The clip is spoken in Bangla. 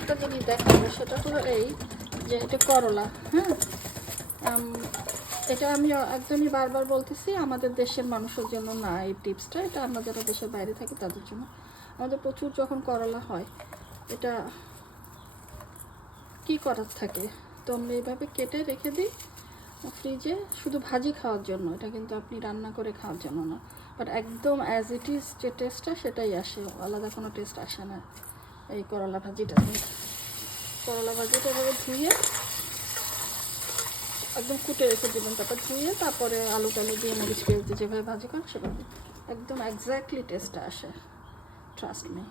একটা জিনিস দেখাবো, সেটা হলো এই যে এটা করলা। হ্যাঁ, এটা আমি একদমই বারবার বলতেছি, আমাদের দেশের মানুষের জন্য না এই টিপসটা, এটা আমরা যারা দেশের বাইরে থাকি তাদের জন্য। আমাদের প্রচুর যখন করলা হয়, এটা কি করার থাকে, তো আমরা এইভাবে কেটে রেখে দিই ফ্রিজে, শুধু ভাজি খাওয়ার জন্য। এটা কিন্তু আপনি রান্না করে খাওয়ার জন্য না, বাট একদম অ্যাজ ইট ইজ যে টেস্টটা সেটাই আসে, আলাদা কোনো টেস্ট আসে না এই করলা ভাজিটা। করলা ভাজিটা এভাবে ধুয়ে একদম কুটে রেখে দেবেন, তারপর ধুয়ে তারপরে আলু টালু দিয়ে মরিচ পেঁয়াজ দিয়ে যেভাবে ভাজি করেন সেভাবে একদম এক্স্যাক্টলি টেস্টটা আসে, ট্রাস্ট মি।